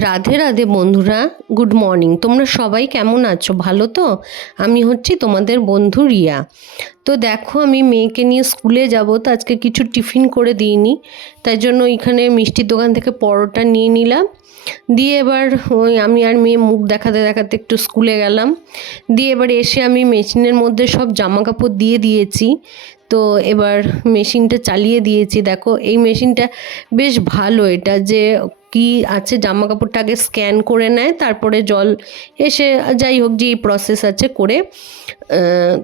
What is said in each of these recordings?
রাধে রাধে বন্ধুরা, good morning. তোমরা সবাই কেমন আছো? ভালো তো? আমি হচ্ছি তোমাদের বন্ধু রিয়া। তো দেখো, আমি মেয়েকে নিয়ে স্কুলে যাব, তো আজকে কিছু টিফিন করে দিইনি, তাই জন্য এখানে মিষ্টির দোকান থেকে পরোটা নিয়ে নিলাম। দিয়ে এবার ওই আমি আর মেয়ে মুখ দেখাতে দেখাতে একটু স্কুলে গেলাম। দিয়ে এবার এসে আমি মেশিনের মধ্যে সব জামা কাপড় দিয়ে দিয়েছি। তো এবার মেশিনটা চালিয়ে দিয়েছি। দেখো, এই মেশিনটা বেশ ভালো, এটা যে কি আছে জামা কাপড়টা আগে স্ক্যান করে নেয়, তারপরে জল এসে যাই হোক যে প্রসেস আছে করে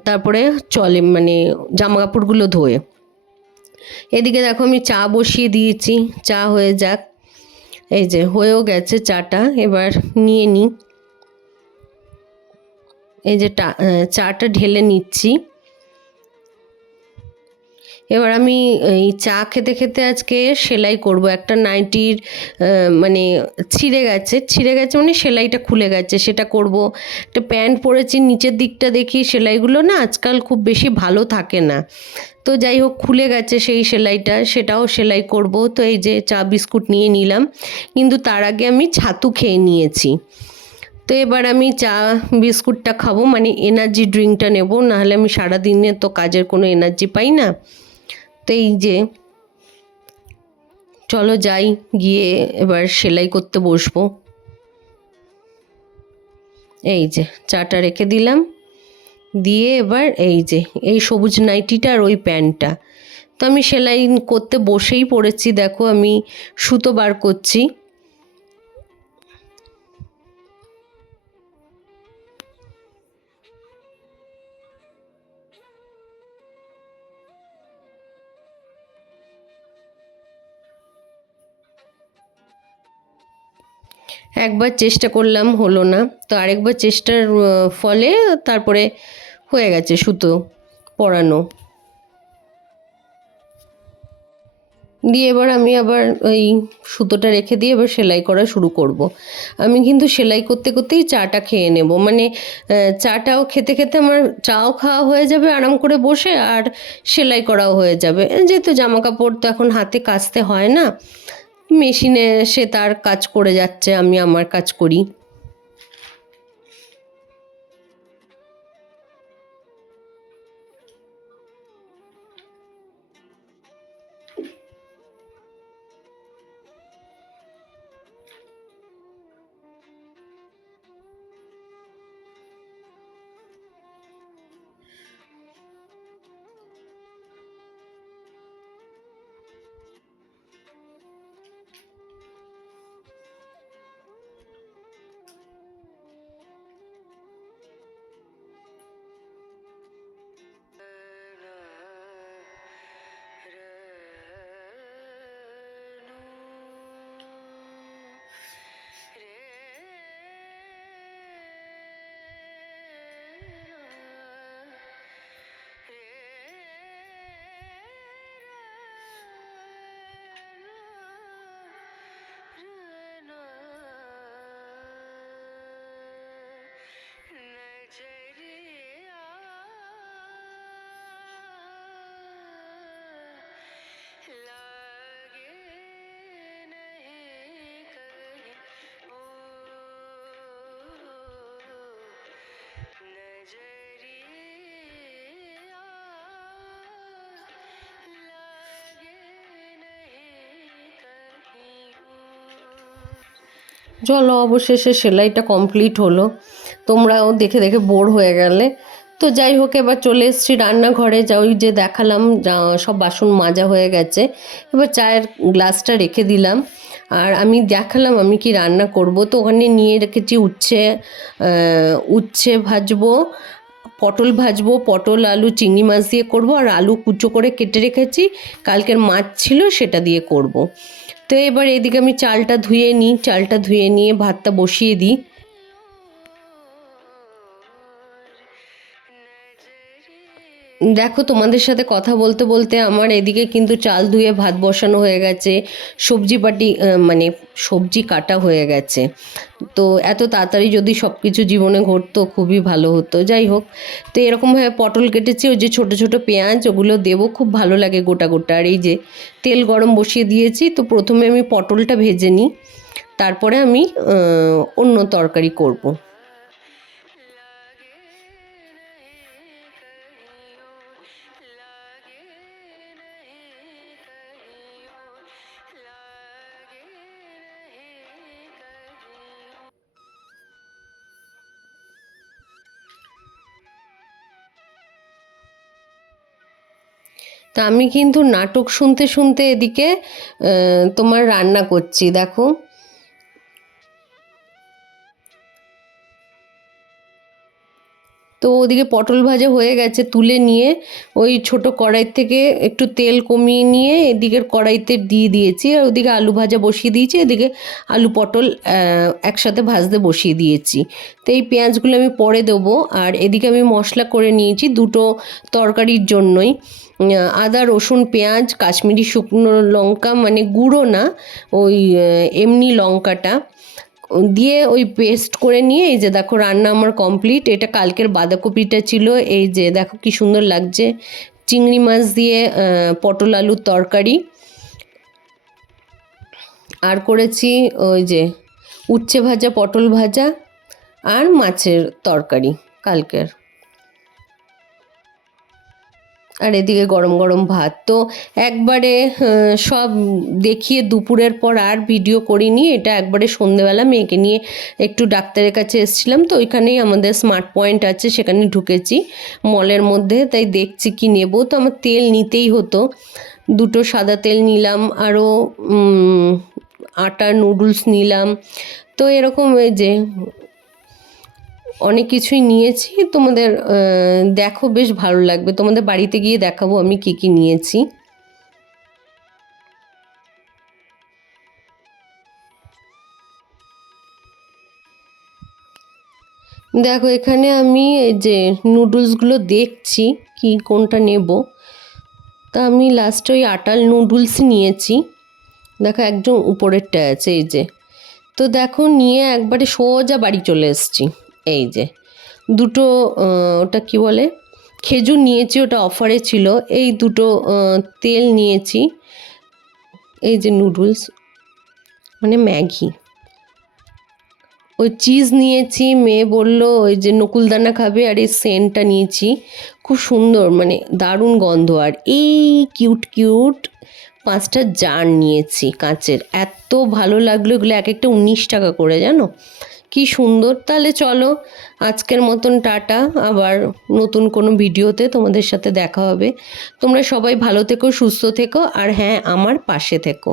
তারপরে চলে মানে জামা কাপড়গুলো ধোয়ে। এদিকে দেখো আমি চা বসিয়ে দিয়েছি, চা হয়ে যাক। এই যে হয়েও গেছে চাটা, এবার নিয়ে নিই। এই যে চাটা ঢেলে নিচ্ছি। এবার আমি, এই চা খেতে খেতে আজকে সেলাই করব। একটা নাইটির মানে ছিঁড়ে গেছে। ছিঁড়ে গেছে মানে সেলাইটা খুলে গেছে। সেটা করব। একটা প্যান্ট পরেছি, নিচের দিকটা দেখি সেলাইগুলো না আজকাল খুব বেশি ভালো থাকে না। তো যাই হোক, খুলে গেছে সেই সেলাইটা। সেটাও সেলাই করব। তো এই যে চা বিস্কুট নিয়ে নিলাম। কিন্তু তার আগে আমি ছাতু খেয়ে নিয়েছি। তো এবার আমি চা বিস্কুটটা খাব। মানে এনার্জি ড্রিঙ্কটা নেব। নাহলে আমি সারাদিনে তো কাজের কোনো এনার্জি পাই না। এই যে, চলো যাই, গিয়ে এবার সেলাই করতে বসবো। এই যে, চাটা রেখে দিলাম। দিয়ে এবার এই যে, এই সবুজ নাইটিটা আর ওই প্যান্টটা। তো আমি সেলাই করতে বসেই পড়েছি, দেখো আমি সুতো বার করছি। একবার চেষ্টা করলাম হলো না। তো আরেকবার চেষ্টার ফলে তারপরে হয়ে গেছে সুতো পরানো। দিয়ে এবার আমি আবার ওই সুতোটা রেখে দিয়ে এবার সেলাই করা শুরু করব। আমি কিন্তু সেলাই করতে করতেই চাটা খেয়ে নেব। মানে চাটাও খেতে খেতে আমার চাও খাওয়া হয়ে যাবে, আরাম করে বসে আর সেলাই করাও হয়ে যাবে। যেহেতু জামা কাপড় তো এখন হাতে কাচতে হয় না মেশিনে সে তার কাজ করে যাচ্ছে আমি আমার কাজ করি। চলো অবশেষে সেলাইটা কমপ্লিট হলো। তোমরাও দেখে দেখে বোর হয়ে গেলে। তো যাই হোক, এবার চলে এসেছি রান্নাঘরে। যা ওই যে দেখালাম সব বাসন মাজা হয়ে গেছে। এবার চায়ের গ্লাসটা রেখে দিলাম। আর আমি দেখালাম আমি কি রান্না করব। তো ওখানে নিয়ে রেখেছি উচ্ছে উচ্ছে ভাজবো, পটল ভাজবো, পটল, আলু, চিংড়ি মাছ দিয়ে করব। আর আলু কুচো করে কেটে রেখেছি। কালকের মাছ ছিল সেটা দিয়ে করব। তো এবার এদিকে আমি চালটা ধুয়ে নিই। চালটা ধুয়ে নিয়ে ভাতটা বসিয়ে দিই। দেখো তোমাদের সাথে কথা বলতে বলতে আমার এদিকে কিন্তু চাল ধুয়ে ভাত বসানো হয়ে গেছে সবজি আহ, মানে সবজি কাটা হয়ে গেছে। তো এত তাড়াতাড়ি যদি সব কিছু জীবনে ঘটতো খুবই ভালো হতো। যাই হোক তো এরকমভাবে পটল কেটেছি ওই যে ছোট ছোট পেঁয়াজ ওগুলো দেবো খুব ভালো লাগে গোটা গোটা। আর এই যে তেল গরম বসিয়ে দিয়েছি তো প্রথমে আমি পটলটা ভেজে নিই তারপরে আমি অন্য তরকারি করব। তা আমি কিন্তু নাটক শুনতে শুনতে এদিকে তোমার রান্না করছি দেখো। তো ওদিকে পটল ভাজা হয়ে গেছে, তুলে নিয়ে ওই ছোট কড়াই থেকে একটু তেল কমিয়ে নিয়ে এদিকের কড়াইতে দিয়ে দিয়েছি আর ওদিকে আলু ভাজা বসিয়ে দিয়েছি, এদিকে আলু পটল একসাথে ভাজতে বসিয়ে দিয়েছি। তো এই পেঁয়াজগুলো আমি পরে দেবো আর এদিকে আমি মশলা করে নিয়েছি দুটো তরকারির জন্যই। আদা, রসুন, পেঁয়াজ, কাশ্মীরি শুকনো লঙ্কা মানে গুঁড়ো না, ওই এমনি লঙ্কাটা। দিয়ে ওই পেস্ট করে নিয়ে, এই যে দেখো রান্না আমার কমপ্লিট এটা কালকের বাঁধাকপিটা ছিল, এই যে দেখো কি সুন্দর লাগছে। চিংড়ি মাছ দিয়ে পটল আলুর তরকারি। আর করেছি ওই যে উচ্ছে ভাজা, পটল ভাজা আর মাছের তরকারি কালকের। আর এদিকে গরম গরম ভাত। তো একবারে সব দেখিয়ে দুপুরের পর আর ভিডিও করিনি। এটা একবারে সন্ধেবেলা মেয়েকে নিয়ে একটু ডাক্তারের কাছে এসেছিলাম। তো ওইখানেই আমাদের স্মার্ট পয়েন্ট আছে, সেখানে ঢুকেছি মলের মধ্যে। তাই দেখছি কি নেব। তো আমার তেল নিতেই হতো। দুটো সাদা তেল নিলাম আরও আটার নুডলস নিলাম। তো এরকম যে অনেক কিছুই নিয়েছি। তোমাদের দেখো, বেশ ভালো লাগবে। তোমাদের বাড়িতে গিয়ে দেখাবো আমি কি কি নিয়েছি। দেখো, এখানে আমি যে নুডলসগুলো দেখছি, কি কোনটা নেব। তা আমি লাস্টে ওই আটাল নুডলস নিয়েছি। দেখো, একদম উপরেরটা আছে, এই যে। তো দেখো, নিয়ে একবারে সোজা বাড়ি চলে এসেছি। এই যে, দুটো ওটা কি বলে? খেজুর নিয়েছি, ওটা অফারে ছিল। এই দুটো তেল নিয়েছি। এই যে নুডলস মানে ম্যাগি। ওই চিজ নিয়েছি, মেয়ে বলল, ওই যে নকুলদানা খাবে, আর এই সেন্টটা নিয়েছি। খুব সুন্দর মানে দারুণ গন্ধ। আর এই কিউট কিউট পাঁচটা জার নিয়েছি কাঁচের। এত ভালো লাগল, এগুলো এক একটা উনিশ টাকা করে, জানো? কি সুন্দর তাহলে চলো। আজকের মতন টাটা। আবার নতুন কোনো ভিডিওতে তোমাদের সাথে দেখা হবে। তোমরা সবাই ভালো থেকো, সুস্থ থেকো, আর হ্যাঁ আমার পাশে থেকো।